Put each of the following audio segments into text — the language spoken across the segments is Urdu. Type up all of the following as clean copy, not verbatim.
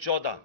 14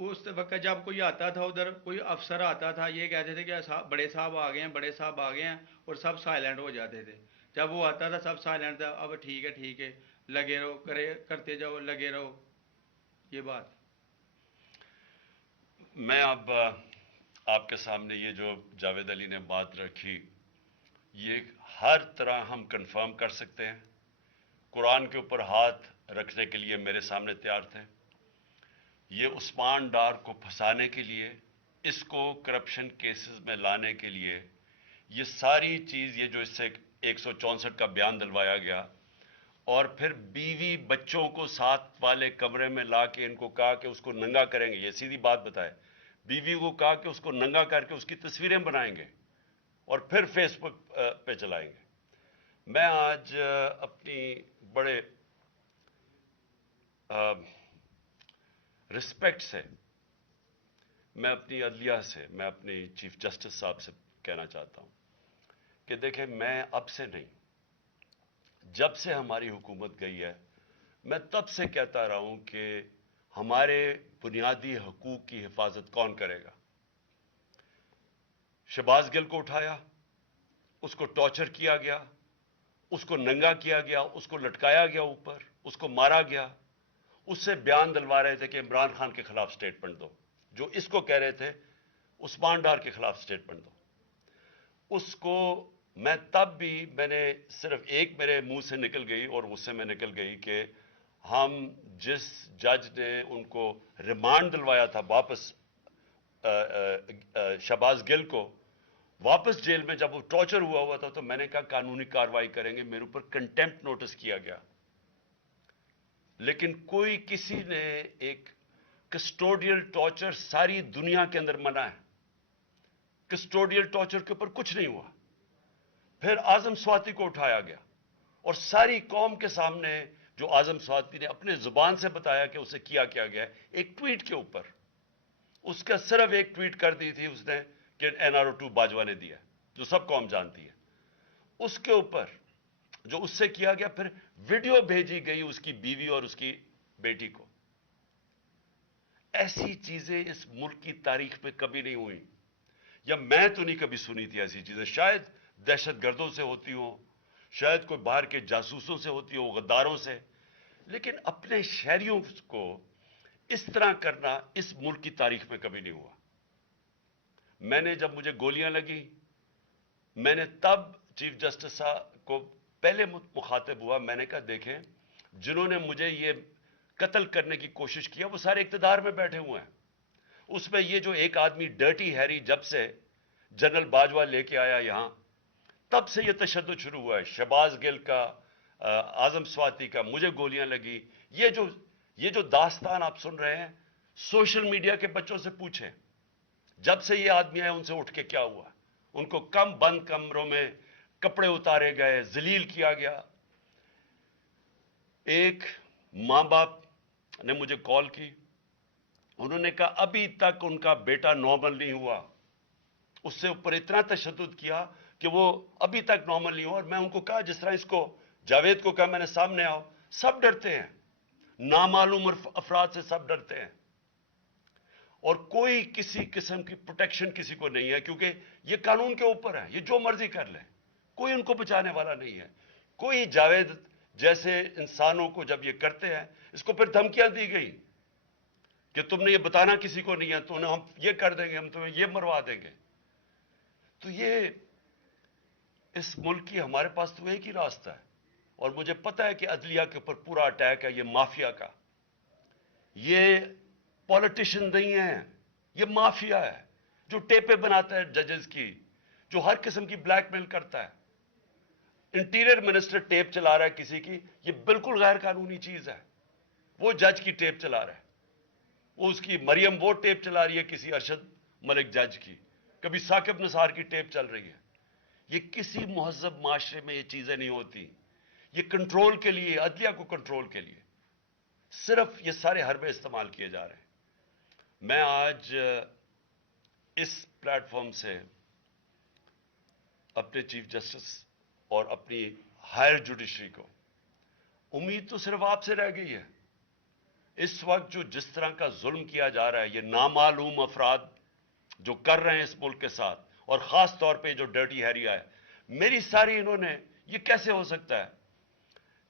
اس وقت جب کوئی آتا تھا ادھر، کوئی افسر آتا تھا، یہ کہتے تھے کہ بڑے صاحب آ گئے ہیں، بڑے صاحب آ گئے ہیں، اور سب سائلنٹ ہو جاتے تھے. جب وہ آتا تھا سب سائلنٹ تھا. اب ٹھیک ہے لگے رہو، کرتے جاؤ، لگے رہو. یہ بات. میں اب آپ کے سامنے یہ جو جاوید علی نے بات رکھی، یہ ہر طرح ہم کنفرم کر سکتے ہیں. قرآن کے اوپر ہاتھ رکھنے کے لیے میرے سامنے تیار تھے. یہ عثمان ڈار کو پھنسانے کے لیے، اس کو کرپشن کیسز میں لانے کے لیے، یہ ساری چیز، یہ جو اس سے 164 کا بیان دلوایا گیا، اور پھر بیوی بچوں کو ساتھ والے کمرے میں لا کے ان کو کہا کہ اس کو ننگا کریں گے. یہ سیدھی بات بتائے. بیوی کو کہا کہ اس کو ننگا کر کے اس کی تصویریں بنائیں گے اور پھر فیس بک پہ چلائیں گے. میں آج اپنی بڑے رسپیکٹ سے، میں اپنی عدلیہ سے، میں اپنی چیف جسٹس صاحب سے کہنا چاہتا ہوں کہ دیکھیں، میں اب سے نہیں، جب سے ہماری حکومت گئی ہے، میں تب سے کہتا رہا ہوں کہ ہمارے بنیادی حقوق کی حفاظت کون کرے گا. شہباز گل کو اٹھایا، اس کو ٹارچر کیا گیا، اس کو ننگا کیا گیا، اس کو لٹکایا گیا اوپر، اس کو مارا گیا. اس سے بیان دلوا رہے تھے کہ عمران خان کے خلاف سٹیٹمنٹ دو. جو اس کو کہہ رہے تھے عثمان ڈار کے خلاف سٹیٹمنٹ دو. اس کو میں تب بھی، میں نے صرف ایک میرے منہ سے نکل گئی اور غصے میں نکل گئی کہ ہم جس جج نے ان کو ریمانڈ دلوایا تھا واپس، شہباز گل کو واپس جیل میں جب وہ ٹارچر ہوا تھا، تو میں نے کہا قانونی کارروائی کریں گے. میرے اوپر کنٹیمپٹ نوٹس کیا گیا. لیکن کوئی، کسی نے ایک کسٹوڈیل ٹارچر ساری دنیا کے اندر منع ہے. کسٹوڈیل ٹارچر کے اوپر کچھ نہیں ہوا. پھر اعظم سواتی کو اٹھایا گیا اور ساری قوم کے سامنے جو اعظم سواتی نے اپنے زبان سے بتایا کہ اسے کیا گیا ہے، ایک ٹویٹ کے اوپر، اس کا صرف ایک ٹویٹ کر دی تھی اس نے کہ NRO2 باجوہ نے دیا، جو سب قوم جانتی ہے. اس کے اوپر جو اس سے کیا گیا، پھر ویڈیو بھیجی گئی اس کی بیوی اور اس کی بیٹی کو. ایسی چیزیں اس ملک کی تاریخ میں کبھی نہیں ہوئی، یا میں تو نہیں کبھی سنی تھی ایسی چیزیں. شاید دہشت گردوں سے ہوتی ہوں، شاید کوئی باہر کے جاسوسوں سے ہوتی ہو، غداروں سے، لیکن اپنے شہریوں کو اس طرح کرنا اس ملک کی تاریخ میں کبھی نہیں ہوا. میں نے، جب مجھے گولیاں لگی، میں نے تب چیف جسٹس صاحب کو پہلے مخاطب ہوا. میں نے کہا دیکھیں، جنہوں نے مجھے یہ قتل کرنے کی کوشش کیا وہ سارے اقتدار میں بیٹھے ہوئے ہیں. اس میں یہ جو ایک آدمی ڈرٹی ہیری، جب سے جنرل باجوہ لے کے آیا یہاں، تب سے یہ تشدد شروع ہوا ہے. شہباز گل کا، اعظم سواتی کا، مجھے گولیاں لگی. یہ جو داستان آپ سن رہے ہیں، سوشل میڈیا کے بچوں سے پوچھیں، جب سے یہ آدمی آئے ان سے اٹھ کے کیا ہوا. ان کو بند کمروں میں کپڑے اتارے گئے، ذلیل کیا گیا. ایک ماں باپ نے مجھے کال کی، انہوں نے کہا ابھی تک ان کا بیٹا نارمل نہیں ہوا. اس سے اوپر اتنا تشدد کیا کہ وہ ابھی تک نارمل نہیں ہوا. اور میں ان کو کہا، جس طرح اس کو جاوید کو کہا میں نے سامنے آؤ، سب ڈرتے ہیں، نامعلوم افراد سے سب ڈرتے ہیں، اور کوئی کسی قسم کی پروٹیکشن کسی کو نہیں ہے، کیونکہ یہ قانون کے اوپر ہے، یہ جو مرضی کر لیں، کوئی ان کو بچانے والا نہیں ہے. کوئی جاوید جیسے انسانوں کو جب یہ کرتے ہیں، اس کو پھر دھمکیاں دی گئی کہ تم نے یہ بتانا کسی کو نہیں ہے، تو ہم یہ کر دیں گے، ہم تمہیں یہ مروا دیں گے. تو یہ اس ملک کی، ہمارے پاس تو ایک ہی راستہ ہے. اور مجھے پتا ہے کہ عدلیہ کے اوپر پورا اٹیک ہے، یہ مافیا کا. یہ پولیٹیشن نہیں ہے، یہ مافیا ہے جو ٹیپیں بناتا ہے ججز کی، جو ہر قسم کی بلیک میل کرتا ہے. انٹیریئر منسٹر ٹیپ چلا رہا ہے کسی کی، یہ بالکل غیر قانونی چیز ہے. وہ جج کی ٹیپ چلا رہا ہے، وہ اس کی مریم وہ ٹیپ چلا رہی ہے کسی ارشد ملک جج کی، کبھی ثاقب نثار کی ٹیپ چل رہی ہے. یہ کسی مہذب معاشرے میں یہ چیزیں نہیں ہوتی. یہ کنٹرول کے لیے، عدلیہ کو کنٹرول کے لیے صرف یہ سارے حربے استعمال کیے جا رہے ہیں. میں آج اس پلیٹ فارم سے اپنے چیف جسٹس اور اپنی ہائر جوڈیشری کو، امید تو صرف آپ سے رہ گئی ہے. اس وقت جو جس طرح کا ظلم کیا جا رہا ہے، یہ نامعلوم افراد جو کر رہے ہیں اس ملک کے ساتھ، اور خاص طور پہ جو ڈرٹی ہیری ہے، میری ساری انہوں نے، یہ کیسے ہو سکتا ہے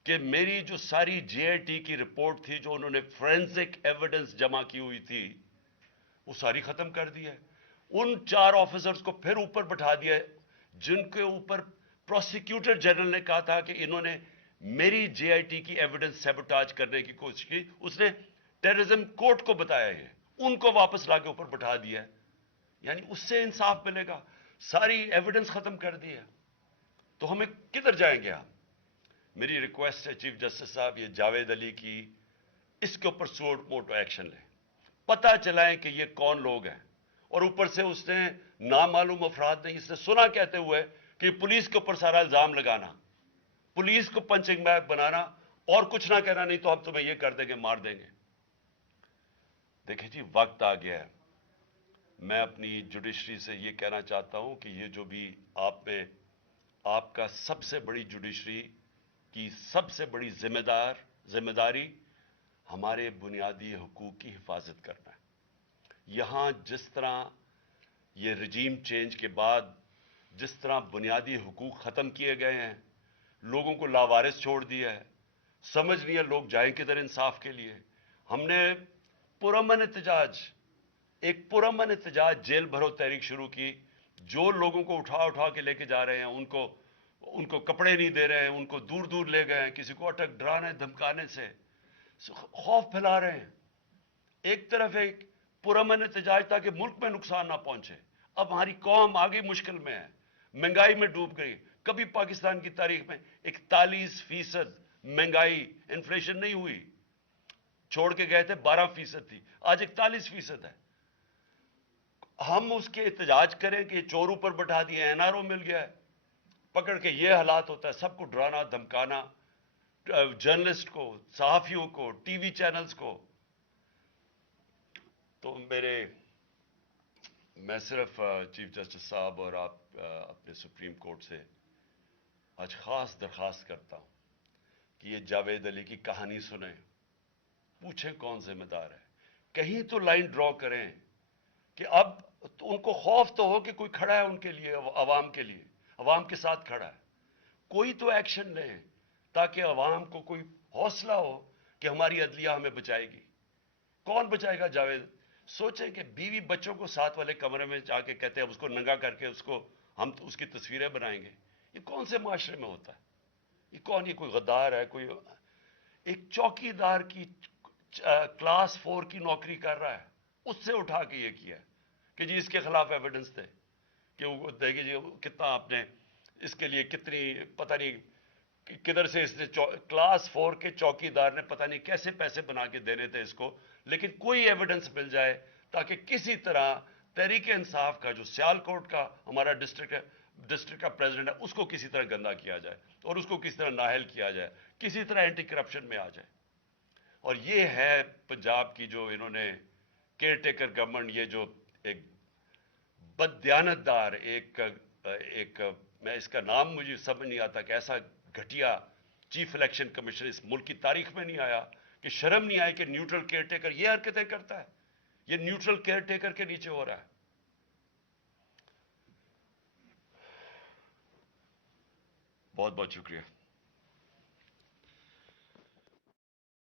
کہ میری جو ساری جے آئی ٹی کی رپورٹ تھی، جو انہوں نے فورینسک ایویڈنس جمع کی ہوئی تھی، وہ ساری ختم کر دی ہے. ان 4 آفیسرز کو پھر اوپر بٹھا دیا ہے جن کے اوپر پروسیکیوٹر جنرل نے کہا تھا کہ انہوں نے میری جے آئی ٹی کی ایویڈنس سیبوٹاج کرنے کی کوشش کی. اس نے ٹیررزم کورٹ کو بتایا ہے، ان کو واپس لا کے اوپر بٹھا دیا ہے. یعنی اس سے انصاف ملے گا؟ ساری ایویڈنس ختم کر دی ہے. تو ہمیں کدھر جائیں گے ہم؟ میری ریکویسٹ ہے چیف جسٹس صاحب، یہ جاوید علی کی، اس کے اوپر سوٹ موٹو ایکشن لیں، پتہ چلائیں کہ یہ کون لوگ ہیں. اور اوپر سے اس نے نامعلوم افراد نے اس نے سنا کہتے ہوئے کہ پولیس کے اوپر سارا الزام لگانا، پولیس کو پنچنگ بیگ بنانا اور کچھ نہ کہنا، نہیں تو ہم تمہیں یہ کر دیں گے، مار دیں گے. دیکھیں جی، وقت آ گیا ہے. میں اپنی جوڈیشری سے یہ کہنا چاہتا ہوں کہ یہ جو بھی آپ کا سب سے بڑی جوڈیشری کی سب سے بڑی ذمہ داری ہمارے بنیادی حقوق کی حفاظت کرنا ہے. یہاں جس طرح یہ رجیم چینج کے بعد جس طرح بنیادی حقوق ختم کیے گئے ہیں، لوگوں کو لاوارث چھوڑ دیا ہے، سمجھ نہیں ہے لوگ جائیں کدھر انصاف کے لیے. ہم نے ایک پرامن احتجاج جیل بھرو تحریک شروع کی. جو لوگوں کو اٹھا کے لے کے جا رہے ہیں، ان کو کپڑے نہیں دے رہے ہیں، ان کو دور دور لے گئے ہیں، کسی کو اٹک ڈرانے دھمکانے سے خوف پھیلا رہے ہیں. ایک طرف ایک پرامن احتجاج تاکہ ملک میں نقصان نہ پہنچے. اب ہماری قوم آگے مشکل میں ہے، مہنگائی میں ڈوب گئی. کبھی پاکستان کی تاریخ میں 41% مہنگائی انفلیشن نہیں ہوئی. چھوڑ کے گئے تھے 12% تھی، آج 41% ہے. ہم اس کے احتجاج کریں کہ چور اوپر بٹھا دیے، این آر او مل گیا ہے، پکڑ کے یہ حالات ہوتا ہے. سب کو ڈرانا دھمکانا، جرنلسٹ کو، صحافیوں کو، ٹی وی چینلز کو. تو میں صرف چیف جسٹس صاحب اور آپ اپنے سپریم کورٹ سے آج خاص درخواست کرتا ہوں کہ یہ جاوید علی کی کہانی سنیں، پوچھیں کون ذمہ دار ہے. کہیں تو لائن ڈرا کریں کہ اب ان کو خوف تو ہو کہ کوئی کھڑا ہے ان کے لیے، عوام کے لیے، عوام کے ساتھ کھڑا ہے. کوئی تو ایکشن لیں تاکہ عوام کو کوئی حوصلہ ہو کہ ہماری عدلیہ ہمیں بچائے گی. کون بچائے گا جاوید؟ سوچیں کہ بیوی بچوں کو ساتھ والے کمرے میں جا کے کہتے ہیں اب اس کو ننگا کر کے ہم اس کی تصویریں بنائیں گے. یہ کون سے معاشرے میں ہوتا ہے؟ یہ کوئی غدار ہے؟ کوئی ایک چوکی دار کی کلاس 4 کی نوکری کر رہا ہے، اس سے اٹھا کے یہ کیا کہ جی اس کے خلاف ایویڈنس دے، کہ وہ دیکھیں جی کتنا آپ نے اس کے لیے کتنی، پتہ نہیں کدھر سے اس نے کلاس 4 کے چوکی دار نے پتہ نہیں کیسے پیسے بنا کے دینے تھے اس کو. لیکن کوئی ایویڈنس مل جائے تاکہ کسی طرح تحریک انصاف کا جو سیالکوٹ کا ہمارا ڈسٹرکٹ کا پریزیڈنٹ ہے، اس کو کسی طرح گندا کیا جائے اور اس کو کسی طرح نااہل کیا جائے، کسی طرح اینٹی کرپشن میں آ جائے. اور یہ ہے پنجاب کی جو انہوں نے کیئر ٹیکر گورنمنٹ، یہ جو ایک بددیانت دار ایک میں اس کا نام مجھے سمجھ نہیں آتا کہ ایسا گھٹیا چیف الیکشن کمیشن اس ملک کی تاریخ میں نہیں آیا کہ شرم نہیں آئی کہ نیوٹرل کیئر ٹیکر یہ حرکتیں کرتا ہے. یہ نیوٹرل کیئر ٹیکر کے نیچے ہو رہا ہے. بہت بہت شکریہ.